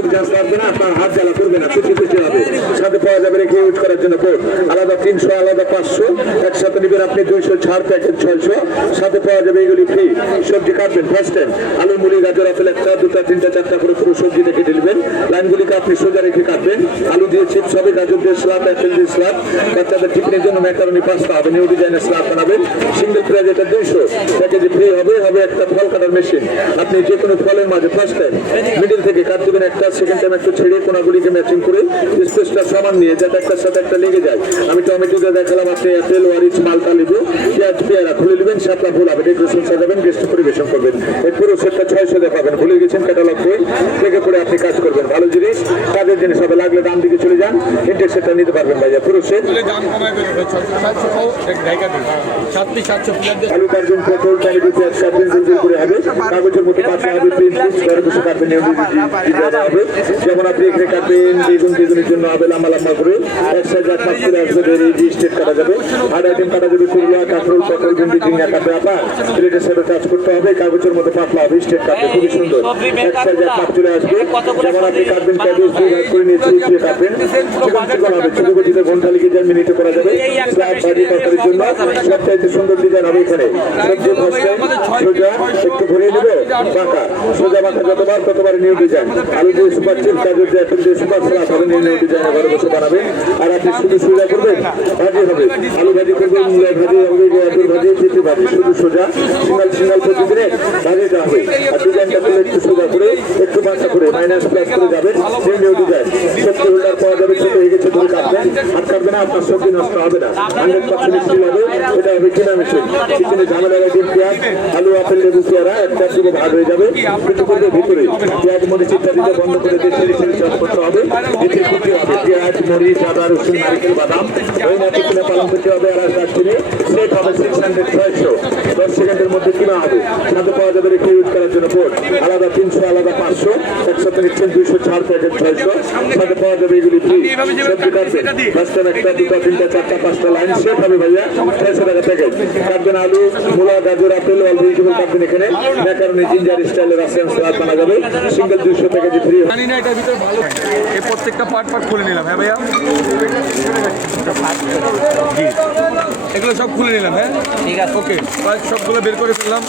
খুব চান্স লাগবে না, আপনার হাত জ্বালা করবে না, খুশি খুশি হবে। সাথে পাওয়া যাবে রেখে ইউজ করার জন্য কোড আলাদা 300, আলাদা 500, একসাথে নেবেন আপনি 200 ছাড়, প্যাকেট 600, সাথে পাওয়া যাবে এগুলি ফ্রি। সবজি কাটবেন ফার্স্ট টাইম, আলু, মুড়ি, গাজর, আপেল 1টা 2টা 3টা 4টা করে পুরো সবজি দেখে দিলেন। লাইনগুলিকে আপনি সোজা রেখে কাটবেন। আলু দিয়ে চিপস হবে, গাজর দিয়ে স্লাদ, আপেল দিয়ে স্লাদ, বাচ্চাদের টিফিনের জন্য ম্যাকারনি পাস্তা হবে, নিউ ডিজাইনের স্লাদ বানাবেন। সিঙ্গেল প্রাইস এটা 200, প্যাকেজে ফ্রি হবে একটা ফল কাটার মেশিন। আপনি যে কোনো ফলের মাঝে ফার্স্ট টাইম মিডিল থেকে কাট দেবেন একটা, সেকেন্ড টাইম একটু ছেড়ে কোনাগুলিকে ম্যাচিং করে স্পেসটা সমান নিয়ে যাতে একটার সাথে একটা লেগে যায়। আমি টমেটো দিয়ে দেখালাম, আপনি অ্যাপেল, ওয়ারিচ, মালটা, লেবু, পেঁয়াজ, পেয়ারা খুলে নেবেন, শাপলা ফুল হবে, ডেকোরেশন সাজাবেন, গেস্ট পরিবেশন করবেন। এই পুরো সেটটা 600 দিয়ে পাবেন। ভুলে গেছেন ক্যাটালগ বই থেকে পরে আপনি কাজ করবেন। ভালো জিনিস, কাজের জিনিস হবে। লাগলে দাম দিকে চলে যান, ইনটেক সেটটা নিতে পারবেন ভাইয়া। পুরো সেট আলু কাটবেন, পটল, টমেটো, পেঁয়াজ কাটবেন, গুল করে হবে, কাগজের মতো পাশে হবে, প্রিন্ট ঘরে বসে কাটবেন, হবে। যেমন আপনি এখানে কাটবেন বেগুনের জন্য হবে লম্বা লম্বা করে, এক সাইজ এক মাস করে আসবে, স্টেট কাটা যাবে। আর আইটেম কাটা যাবে করলা, কাঁকরোল, পটল, ভেন্ডি, ঝিঙ্গা কাটবে আপনার প্লেটের সাথে টাচ করতে হবে, কাগজের মতো পাতলা হবে, স্টেট কাটবে, খুবই সুন্দর। এক সাইজ এক মাস চলে আসবে। যেমন আপনি কাটবেন ক্যাবেজ, 2 ভাগ করে নিয়ে চুইয়ে কাটবেন, চিকন চিকন হবে, ছোট গতিতে ঘন্টা লিখে যান, মিনিটে করা যাবে। স্লাদ ভাজি তরকারির জন্য সবচাইতে সুন্দর ডিজাইন হবে এখানে। সবজি ভাজতে সোজা একটু ঘুরিয়ে দেবে, বাঁকা সোজা বাঁকা, যতবার ততবার নিউ ডিজাইন। আলু দিয়ে সুপার চিপস, গাজর দিয়ে অ্যাপেল দিয়ে সুপার সালাদ হবে, নিউ ডিজাইনে ঘরে বসে বানাবেন। আর আপনি শুধু সোজা করবেন, ভাজি হবে, আলু ভাজি করবেন, মূলা ভাজি হবে, গাজর ভাজি, পেঁপে ভাজি, শুধু সোজা সিঙ্গেল প্রতিদিনে ভাজিটা হবে। আর ডিজাইনটা করলে একটু সোজা করে, একটু বাঁকা করে, মাইনাস প্লাস করে যাবেন, সেই নিউ ডিজাইন। সবজি হোল্ডার পাওয়া যাবে, ছোট হয়ে গেছে ধরে কাটবেন, হাত কাটবে না, আপনার সবজি নষ্ট হবে না, 100% স্টিল হবে। এটা হবে কিনা মেশিন, কিচেনে ঝামেলা ডিম, পেঁয়াজ, আলু, আপেল, লেবু, পেয়ারা একটা দিকে ভাগ হয়ে যাবে, কিন্তু করবে ভিতরে পেঁয়াজ, মরিচ ইত্যাদিতে বন্ধ করে দেশে চাষ করতে হবে। এতে করতে হবে পেঁয়াজ, মরিচ, আদা, রসুন, নারকেল, বাদাম, ওই নাতে কিনে পালন করতে হবে। আর দারচিনি সেট হবে 600, 600, 10 সেকেন্ডের মধ্যে কিনা হবে। সাথে পাওয়া যাবে রেখে ইউজ করার জন্য বোর্ড আলাদা 300, আলাদা 500, একসাথে নিচ্ছেন 200 ছাড়, প্যাকেট 600, সাথে পাওয়া যাবে এগুলি ফ্রি। সবজি কাটবেন ফার্স্ট টাইম 1টা 2টা 3টা 4টা 5টা লাইন সেট হবে ভাইয়া, 600 টাকা প্যাকেট। কাটবেন আলু, মূলা, গাজর, আপেল, অল ভেজিটেবল কাটবেন। এখানে ম্যাকারনি, জিঞ্জার স্টাইলের রাশিয়ান সালাদ বানা যাবে, সিঙ্গেল 200 প্যাকেজে ফ্রি। জানি না এটার ভিতরে ভালো এই প্রত্যেকটা পার্ট খুলে নিলাম। হ্যাঁ ভাইয়া, জি এগুলো সব খুলে নিলাম। হ্যাঁ ঠিক আছে, ওকে, সবগুলো বের করে ফেললাম।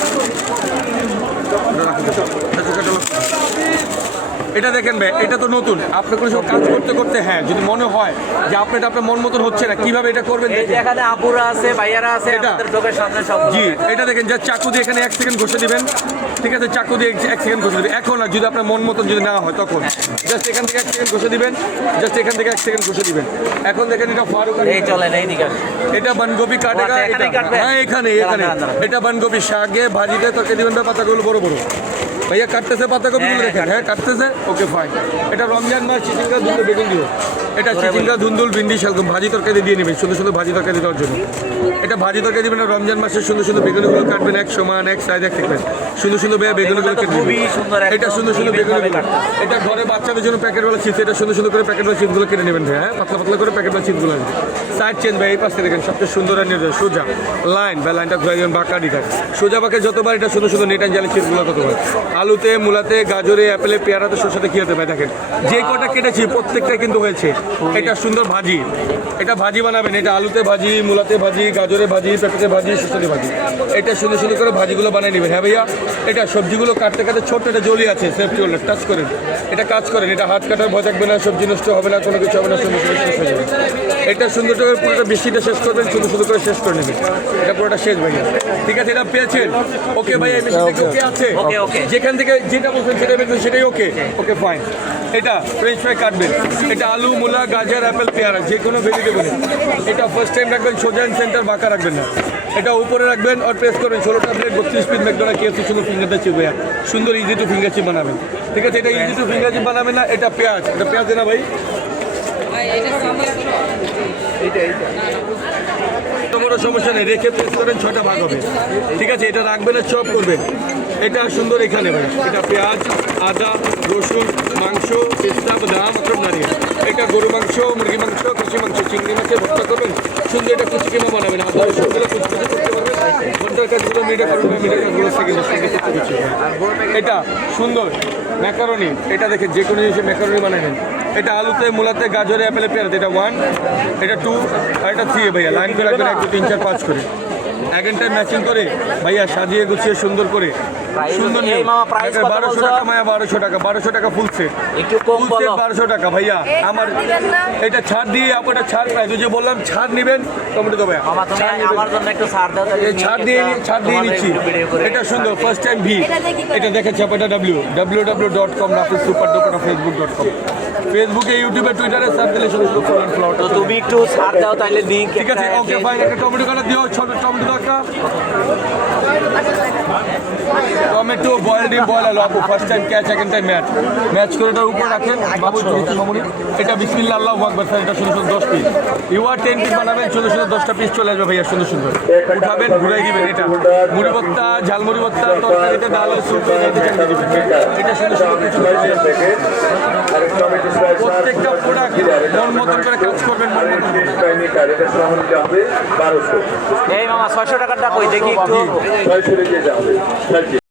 এটা দেখেন ভাই, এটা তো নতুন, আপনি কোনো সব কাজ করতে করতে হ্যাঁ যদি মনে হয় যে আপনার মন মতন হচ্ছে না, কিভাবে এটা করবেন এখানে আপুরা আছে, ভাইয়ারা আছে, আমাদের চোখের সামনে সব। জি এটা দেখেন, যা চাকু দিয়ে এখানে 1 সেকেন্ড ঘষে দিবেন, ঠিক আছে, চাকু দিয়ে 1 সেকেন্ড ঘষে দিবেন। এখন না, যদি আপনার মন মতন যদি না হয় তখন জাস্ট এখান থেকে 1 সেকেন্ড ঘষে দিবেন, জাস্ট এখান থেকে 1 সেকেন্ড ঘষে দিবেন। এখন দেখেন এটা ফারুক, এই চলেন এই দিকে, এটা বাঁধাকপি কাটেগা, হ্যাঁ এখানে এটা বাঁধাকপি শাকে ভাজিতে তরকারি দিবেন, পাতাগুলো বড় বড় ভাইয়া কাটতেছে, পাতাকপিগুলো দেখেন, হ্যাঁ কাটতেছে, ওকে ফাইন। এটা রমজান মাস, চিচিঙ্গা ধুন্দুল বেগুন দিও, এটা চিচিঙ্গা ধুন্দুল ভিন্ডি শালগম ভাজি তরকারি দিয়ে নেবেন, সুন্দর সুন্দর ভাজি তরকারি দেওয়ার জন্য। এটা ভাজি তরকারি দিবেন, রমজান মাসে সুন্দর সুন্দর বেগুনগুলো কাটবেন, এক সমান এক সাইজ এক থাকবেন, সুন্দর সুন্দর বেগুনগুলো কেটে, এটা সুন্দর সুন্দর বেগুনগুলো। এটা ঘরে বাচ্চাদের জন্য প্যাকেটওয়ালা চিপস, এটা সুন্দর সুন্দর করে প্যাকেটওয়ালা চিপসগুলো কেটে নেবেন ভাই, হ্যাঁ পাতলা পাতলা করে প্যাকেটওয়ালা চিপসগুলো আসবে। সাইড চেঞ্জ ভাই, এই পাশে দেখেন সবচেয়ে সুন্দর আর নিয়ে সোজা লাইন বা লাইনটা ঘুরে যাবেন, বাঁকা দিকে সোজা বাঁকে যতবার এটা সুন্দর সুন্দর নেট অ্যান্ড জালি চিপসগুলো ততবার। আলুতে, মূলাতে, গাজরে, অ্যাপেলে, পেয়ারাতে, শসাতে কি হতে পারে দেখেন, যে কটা কেটেছি প্রত্যেকটা কিন্তু হয়েছে। এটা সুন্দর ভাজি, এটা ভাজি বানাবেন, এটা আলুতে ভাজি, মূলাতে ভাজি, গাজরে ভাজি, পেঁপেতে ভাজি, শসাতে ভাজি, এটা সুন্দর সুন্দর করে ভাজিগুলো বানিয়ে নেবেন। হ্যাঁ ভাইয়া, এটা সবজিগুলো কাটতে কাটতে ছোট্ট একটা জলি আছে, সেফটি হোল্ডার টাচ করেন, এটা কাজ করেন, এটা হাত কাটার ভয় থাকবে না, সবজি নষ্ট হবে না, কোনো কিছু হবে না, সুন্দর সুন্দর শেষ হয়ে যাবে। এটা সুন্দর করে পুরোটা বেশিটা শেষ করবেন, সুন্দর সুন্দর করে শেষ করে নেবেন, এটা পুরোটা শেষ ভাইয়া, ঠিক আছে, এটা পেয়েছেন, ওকে ভাইয়া, এই মেশিনটা ওকে আছে, যেখান থেকে যেটা বলছেন সেটা বলছেন সেটাই ওকে, ওকে ফাইন। এটা ফ্রেঞ্চ ফ্রাই কাটবেন, এটা আলু, মূলা, গাজর, অ্যাপেল, পেয়ারা, যে কোনো ভেজিটেবল, এটা ফার্স্ট টাইম রাখবেন সোজা সেন্টার, বাঁকা রাখবেন না, এটা উপরে রাখবেন আর প্রেস করবেন। 16টা প্লেট 32 পিস ম্যাকডোনাল্ড কেএফসি সুন্দর ফিঙ্গারটা চিপ ভাইয়া, সুন্দর ইজি টু ফিঙ্গার চিপ বানাবেন, ঠিক আছে, এটা ইজি টু ফিঙ্গার চিপ বানাবেন না। এটা পেঁয়াজ, এটা পেঁয়াজ না ভাই, বড় সমস্যা নেই, রেখে প্রেস করেন 6টা ভাগ হবে, ঠিক আছে, এটা রাখবেন আর চপ করবেন। এটা সুন্দর এখানে ভাই, এটা পেঁয়াজ, আদা, রসুন, মাংস, পেস্তা, বাদাম, সব নারিয়েল, এটা গরু মাংস, মুরগি মাংস, খাসি মাংস, চিংড়ি মাছের ভর্তা করবেন, সুন্দর এটা কুচি কিমা বানাবেন, আদা রসুনগুলো কুচি করতে পারবেন, ঘন্টার কাজগুলো মিনিটে করুন, মিনিটে কাজগুলো সেকেন্ডে করছি। এটা সুন্দর ম্যাকারনি, এটা দেখে যে কোনো জিনিসে ম্যাকারনি বানাই নেন। এটা আলুতে, মূলাতে, গাজরে, অ্যাপেলে, পেয়ারাতে। এটা 1, এটা 2 আর এটা 3 ভাইয়া। লাইন করে রাখবেন 1 2 3 4 5 করে। এগেনটাই ম্যাচিং করে ভাইয়া সাজিয়ে গুছিয়ে সুন্দর করে সুন্দর এই মামা প্রাইস কত 1200 বলছো? টাকা মায়া, 1200 টাকা ফুল সেট। একটু কম ফুল সেট বলো। 1200 টাকা ভাইয়া। আমার এটা ছাড় দিয়ে আপনার ছাড় প্রাইস, ওই যে বললাম ছাড় নেবেন টমেটো তো ভাইয়া মামা তুমি ছাড় নেবেন। আমার জন্য একটু ছাড় দাও তাহলে এই ছাড় দিয়ে নিচ্ছি। এটা সুন্দর ফার্স্ট টাইম ভি। এটা দেখেছি আপনার www.com নাফিস সুপার দোকান facebook.com। ফেসবুকে, ইউটিউবে, টুইটারে সার্চ দিলে সমস্ত ফল ফ্লাওয়ার। তো তুমি একটু ছাড় দাও তাহলে লিংক ঠিক আছে, ওকে ফাইন। একটা টমেটো কাটা দিও, ছোট টমেটো একটা। টমেটো বয়েল ডিম বয়েল আলু আপু first time catch, second time match করে ওটার উপর রাখেন বাবু মামুনি। এটা বিসমিল্লাহ আল্লাহু আকবার স্যার। এটা সুন্দর 10 পিস। ইউ আর 10 পিস বানাবেন, সুন্দর 10টা পিস চলে আসবে ভাইয়া। সুন্দর উঠাবেন, ঘুরাই দিবেন। এটা মুড়ি ভর্তা, ঝালমুড়ি ভর্তা, তরকারিতে, ডাল, স্যুপে দিবেন। এটা সুন্দর কিছু প্রত্যেকটা প্রোডাক্ট মন মতন করে কাজ করবেন। এই মামা 600 টাকাটা কই দেখি একটু। 600 দিয়ে যাবে।